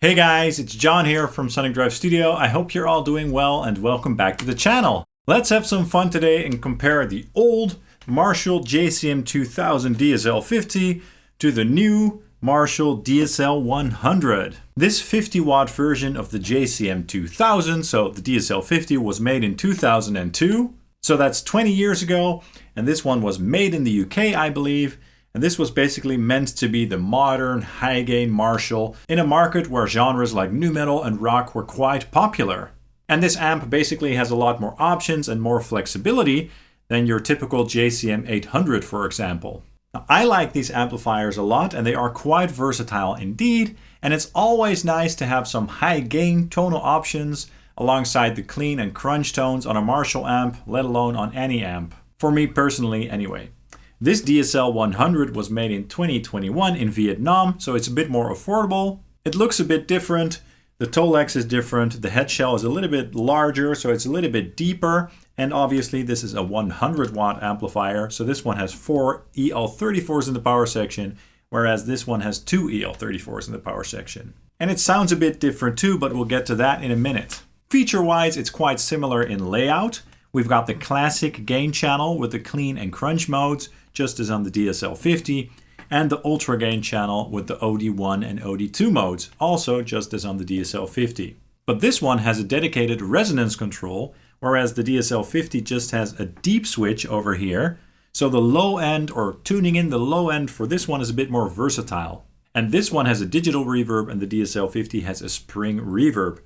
Hey guys, it's John here from Sonic Drive Studio. I hope you're all doing well and welcome back to the channel. Let's have some fun today and compare the old Marshall JCM 2000 DSL50 to the new Marshall DSL100. This 50 watt version of the JCM 2000, so the DSL50 was made in 2002. So that's 20 years ago, and this one was made in the UK, I believe. And this was basically meant to be the modern, high-gain Marshall in a market where genres like nu metal and rock were quite popular. And this amp basically has a lot more options and more flexibility than your typical JCM 800, for example. Now, I like these amplifiers a lot, and they are quite versatile indeed, and it's always nice to have some high-gain tonal options alongside the clean and crunch tones on a Marshall amp, let alone on any amp. For me personally, anyway. This DSL100 was made in 2021 in Vietnam, so it's a bit more affordable. It looks a bit different. The Tolex is different. The head shell is a little bit larger, so it's a little bit deeper. And obviously this is a 100 watt amplifier, so this one has 4 EL34s in the power section, whereas this one has 2 EL34s in the power section. And it sounds a bit different too, but we'll get to that in a minute. Feature-wise, it's quite similar in layout. We've got the classic gain channel with the clean and crunch modes, just as on the DSL50, and the ultra gain channel with the OD1 and OD2 modes, also just as on the DSL50. But this one has a dedicated resonance control, whereas the DSL50 just has a deep switch over here. So the low end, or tuning in the low end for this one, is a bit more versatile. And this one has a digital reverb, and the DSL50 has a spring reverb.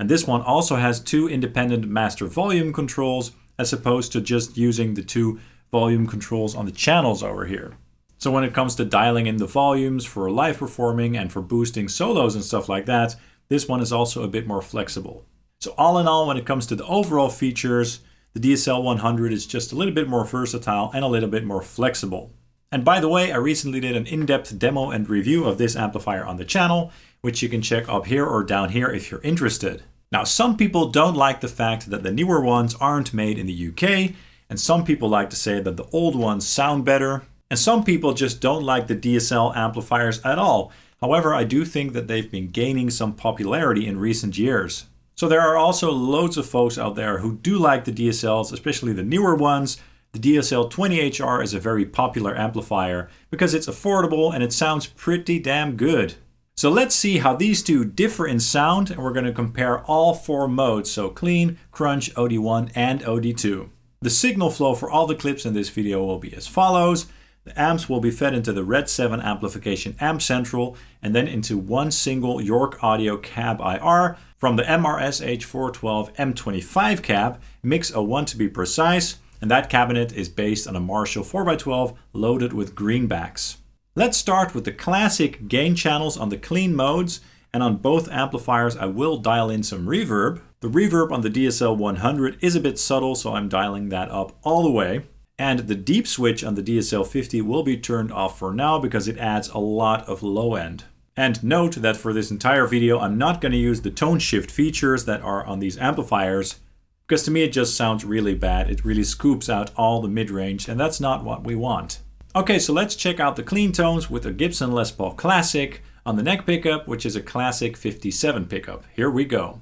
And this one also has 2 independent master volume controls, as opposed to just using the 2 volume controls on the channels over here. So when it comes to dialing in the volumes for live performing and for boosting solos and stuff like that, this one is also a bit more flexible. So all in all, when it comes to the overall features, the DSL100 is just a little bit more versatile and a little bit more flexible. And by the way, I recently did an in-depth demo and review of this amplifier on the channel, which you can check up here or down here if you're interested. Now, some people don't like the fact that the newer ones aren't made in the UK, and some people like to say that the old ones sound better, and some people just don't like the DSL amplifiers at all. However, I do think that they've been gaining some popularity in recent years. So there are also loads of folks out there who do like the DSLs, especially the newer ones. The DSL20HR is a very popular amplifier because it's affordable and it sounds pretty damn good. So let's see how these two differ in sound, and we're going to compare all 4 modes, so clean, crunch, OD1, and OD2. The signal flow for all the clips in this video will be as follows. The amps will be fed into the Red 7 amplification amp central and then into one single York Audio cab IR from the MRSH412 M25 cab, mix 01 to be precise, and that cabinet is based on a Marshall 4x12 loaded with greenbacks. Let's start with the classic gain channels on the clean modes, and on both amplifiers I will dial in some reverb. The reverb on the DSL100 is a bit subtle, so I'm dialing that up all the way. And the deep switch on the DSL50 will be turned off for now because it adds a lot of low end. And note that for this entire video I'm not going to use the tone shift features that are on these amplifiers, because to me it just sounds really bad. It really scoops out all the mid-range, and that's not what we want. Okay, so let's check out the clean tones with a Gibson Les Paul Classic on the neck pickup, which is a classic 57 pickup. Here we go.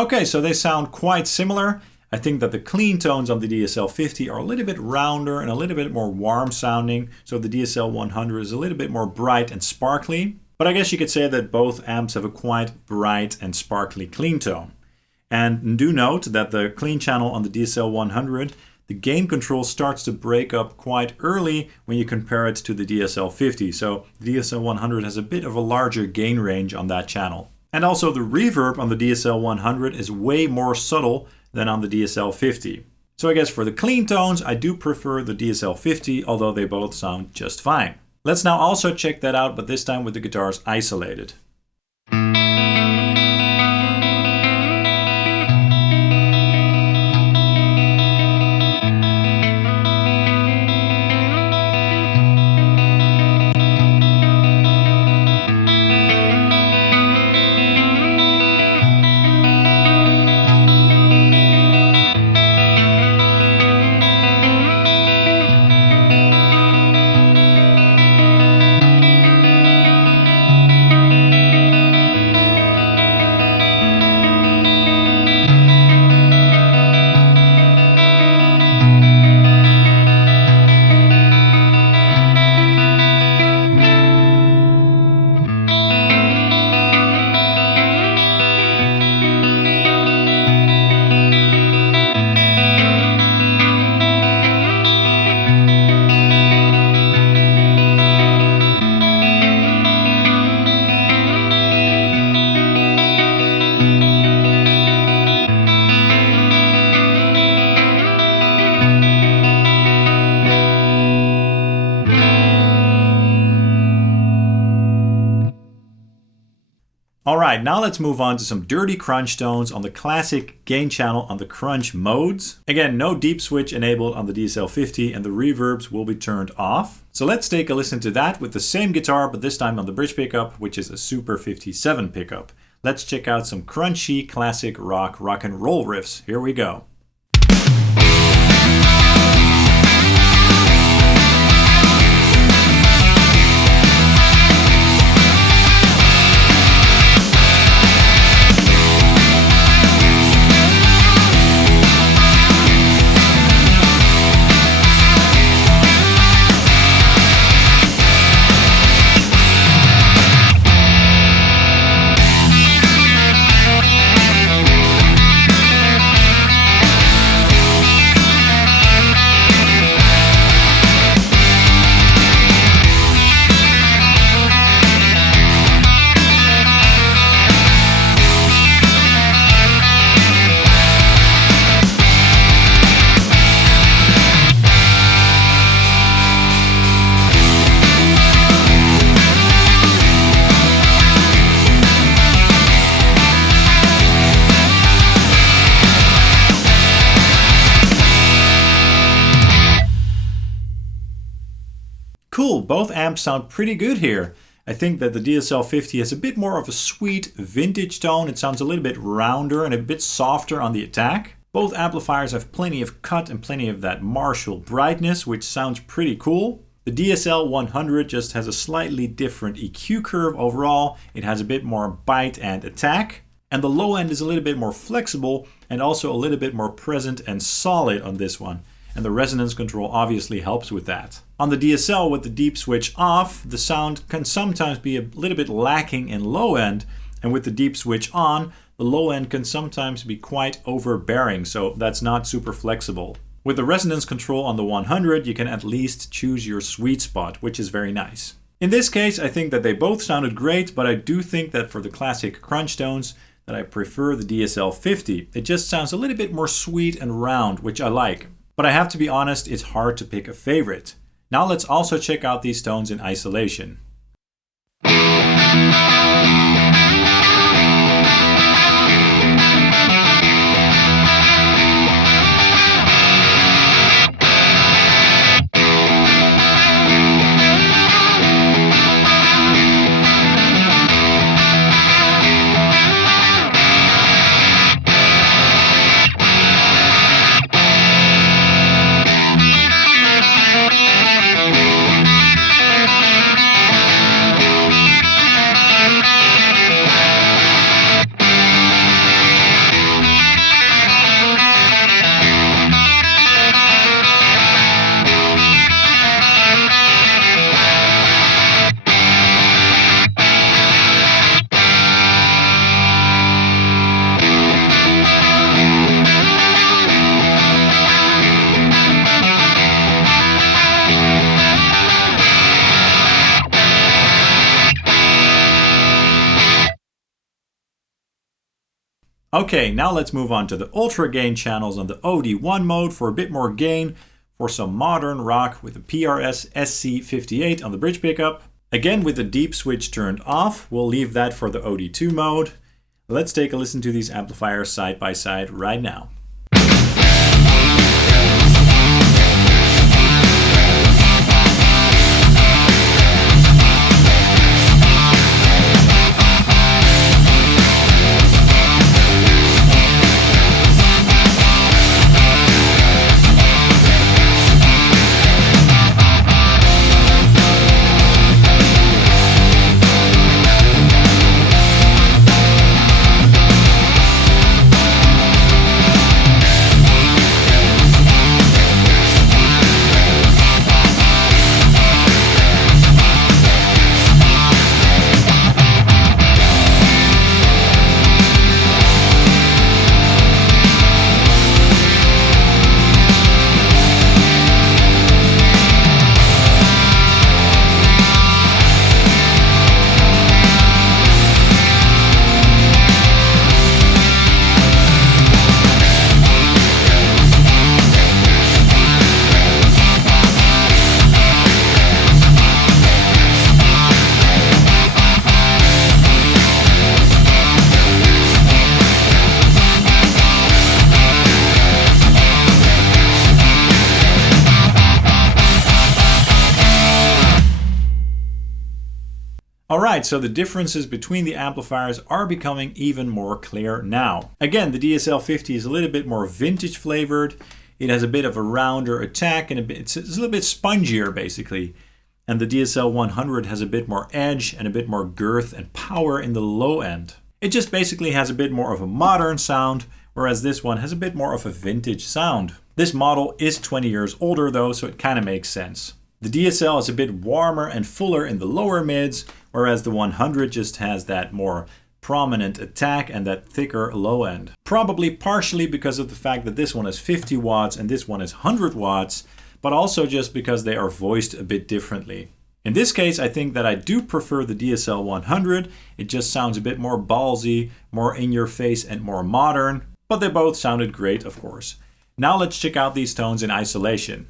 Okay, so they sound quite similar. I think that the clean tones on the DSL50 are a little bit rounder and a little bit more warm sounding. So the DSL100 is a little bit more bright and sparkly. But I guess you could say that both amps have a quite bright and sparkly clean tone. And do note that the clean channel on the DSL100, the gain control starts to break up quite early when you compare it to the DSL50. So the DSL100 has a bit of a larger gain range on that channel. And also the reverb on the DSL100 is way more subtle than on the DSL50. So I guess for the clean tones, I do prefer the DSL50, although they both sound just fine. Let's now also check that out, but this time with the guitars isolated. Alright, now let's move on to some dirty crunch tones on the classic gain channel on the crunch modes. Again, no deep switch enabled on the DSL50 and the reverbs will be turned off. So let's take a listen to that with the same guitar, but this time on the bridge pickup, which is a Super 57 pickup. Let's check out some crunchy classic rock and roll riffs. Here we go. Cool, both amps sound pretty good here. I think that the DSL50 has a bit more of a sweet vintage tone. It sounds a little bit rounder and a bit softer on the attack. Both amplifiers have plenty of cut and plenty of that Marshall brightness, which sounds pretty cool. The DSL100 just has a slightly different EQ curve overall. It has a bit more bite and attack. And the low end is a little bit more flexible and also a little bit more present and solid on this one. And the resonance control obviously helps with that. On the DSL with the deep switch off, the sound can sometimes be a little bit lacking in low end, and with the deep switch on, the low end can sometimes be quite overbearing, so that's not super flexible. With the resonance control on the 100, you can at least choose your sweet spot, which is very nice. In this case, I think that they both sounded great, but I do think that for the classic crunch tones, that I prefer the DSL50. It just sounds a little bit more sweet and round, which I like. But I have to be honest, it's hard to pick a favorite. Now let's also check out these tones in isolation. Okay, now let's move on to the ultra gain channels on the OD1 mode for a bit more gain for some modern rock with the PRS SC58 on the bridge pickup. Again, with the deep switch turned off, we'll leave that for the OD2 mode. Let's take a listen to these amplifiers side by side right now. Alright, so the differences between the amplifiers are becoming even more clear now. Again, the DSL50 is a little bit more vintage flavored. It has a bit of a rounder attack and it's a little bit spongier basically. And the DSL100 has a bit more edge and a bit more girth and power in the low end. It just basically has a bit more of a modern sound, whereas this one has a bit more of a vintage sound. This model is 20 years older though, so it kind of makes sense. The DSL is a bit warmer and fuller in the lower mids, whereas the 100 just has that more prominent attack and that thicker low end. Probably partially because of the fact that this one is 50 watts and this one is 100 watts, but also just because they are voiced a bit differently. In this case, I think that I do prefer the DSL100. It just sounds a bit more ballsy, more in your face and more modern, but they both sounded great, of course. Now let's check out these tones in isolation.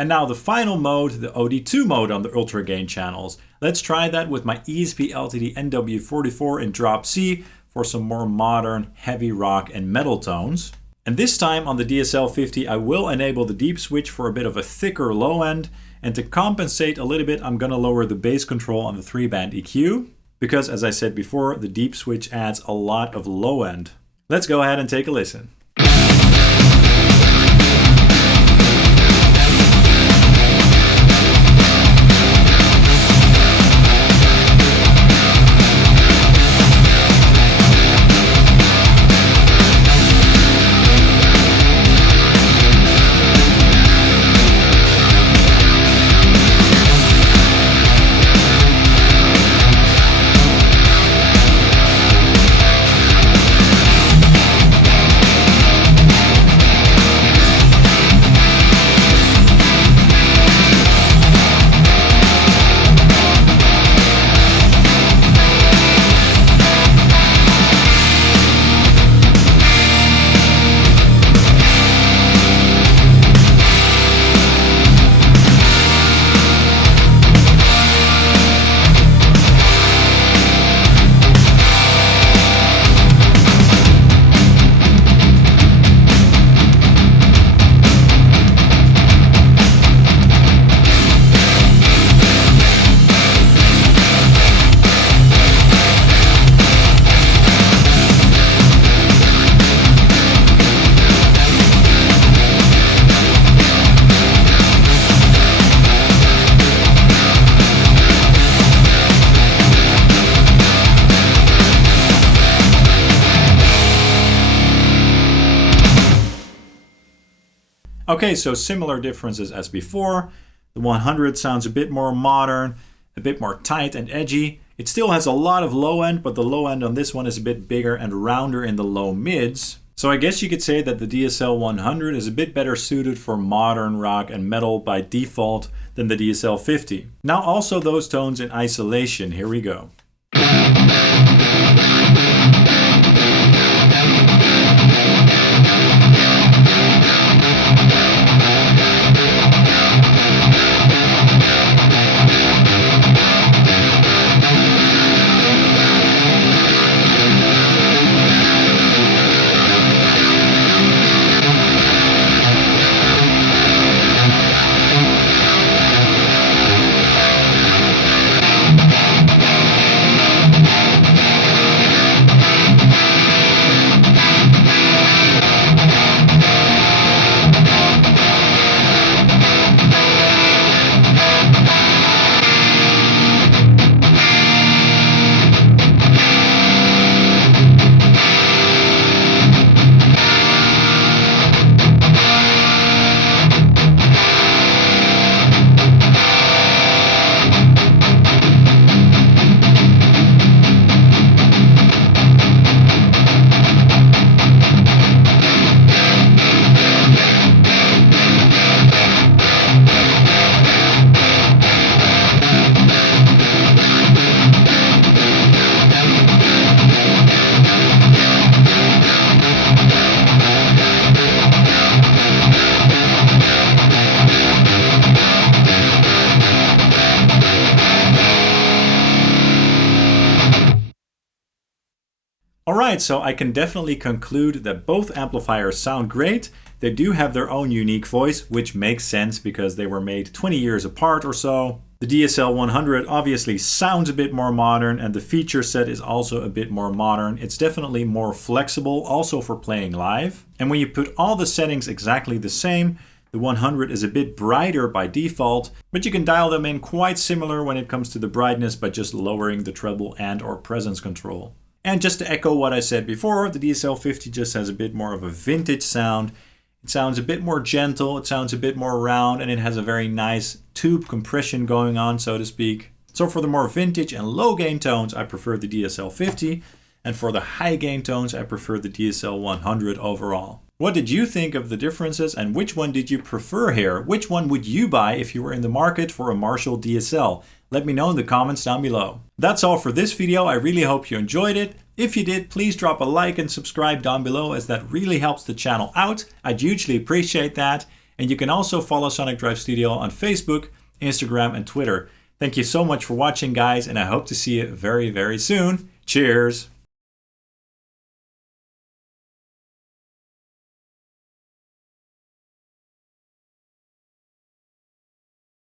And now the final mode, the OD2 mode on the ultra gain channels. Let's try that with my ESP LTD NW44 in drop C for some more modern, heavy rock and metal tones. And this time on the DSL50, I will enable the deep switch for a bit of a thicker low end. And to compensate a little bit, I'm gonna lower the bass control on the 3-band EQ, because as I said before, the deep switch adds a lot of low end. Let's go ahead and take a listen. Okay, so similar differences as before. The 100 sounds a bit more modern, a bit more tight and edgy. It still has a lot of low end, but the low end on this one is a bit bigger and rounder in the low mids. So I guess you could say that the DSL100 is a bit better suited for modern rock and metal by default than the DSL50. Now also those tones in isolation, here we go. Alright, so I can definitely conclude that both amplifiers sound great. They do have their own unique voice, which makes sense because they were made 20 years apart or so. The DSL100 obviously sounds a bit more modern, and the feature set is also a bit more modern. It's definitely more flexible, also for playing live. And when you put all the settings exactly the same, the 100 is a bit brighter by default, but you can dial them in quite similar when it comes to the brightness by just lowering the treble and or presence control. And just to echo what I said before, the DSL50 just has a bit more of a vintage sound. It sounds a bit more gentle, it sounds a bit more round, and it has a very nice tube compression going on, so to speak. So for the more vintage and low gain tones, I prefer the DSL50, and for the high gain tones, I prefer the DSL100 overall. What did you think of the differences, and which one did you prefer here? Which one would you buy if you were in the market for a Marshall DSL? Let me know in the comments down below. That's all for this video. I really hope you enjoyed it. If you did, please drop a like and subscribe down below, as that really helps the channel out. I'd hugely appreciate that. And you can also follow Sonic Drive Studio on Facebook, Instagram, and Twitter. Thank you so much for watching, guys, and I hope to see you very, very soon. Cheers!